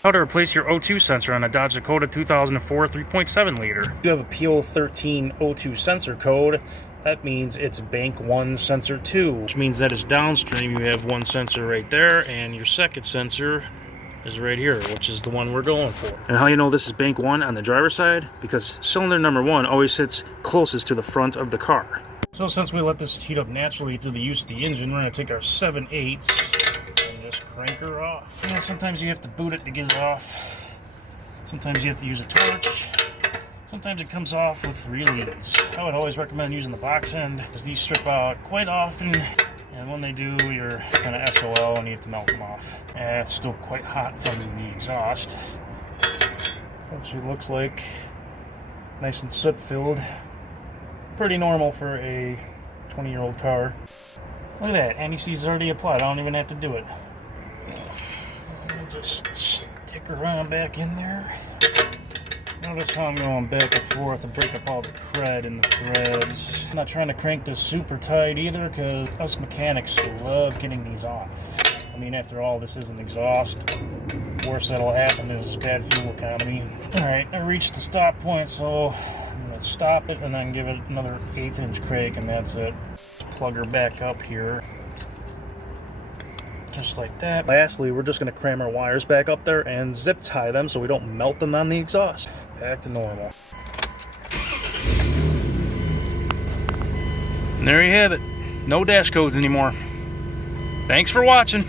How to replace your O2 sensor on a Dodge Dakota 2004 3.7 liter. You have a P0138 O2 sensor code. That means it's bank 1 sensor 2, which means that it's downstream. You have one sensor right there, and your second sensor is right here, which is the one we're going for. And how you know this is bank 1 on the driver's side? Because cylinder number 1 always sits closest to the front of the car. So since we let this heat up naturally through the use of the engine, we're going to take our 7/8 and just crank her off. And sometimes you have to boot it to get it off. Sometimes you have to use a torch. Sometimes it comes off with real ease. I would always recommend using the box end, because these strip out quite often. And when they do, you're kind of SOL and you have to melt them off. And it's still quite hot from the exhaust. Actually looks like nice and soot-filled. Pretty normal for a 20-year-old car. Look at that, anti-seize is already applied. I don't even have to do it. I'll just stick her on back in there. Notice how I'm going back and forth to break up all the cred in the threads. I'm not trying to crank this super tight either, because us mechanics love getting these off. I mean, after all, this is an exhaust. The worst that'll happen is bad fuel economy. Alright, I reached the stop point, so I'm going to stop it and then give it another 1/8 inch crank, and that's it. Plug her back up here. Just like that. Lastly, we're just going to cram our wires back up there and zip tie them so we don't melt them on the exhaust. Back to normal. And there you have it. No dash codes anymore. Thanks for watching.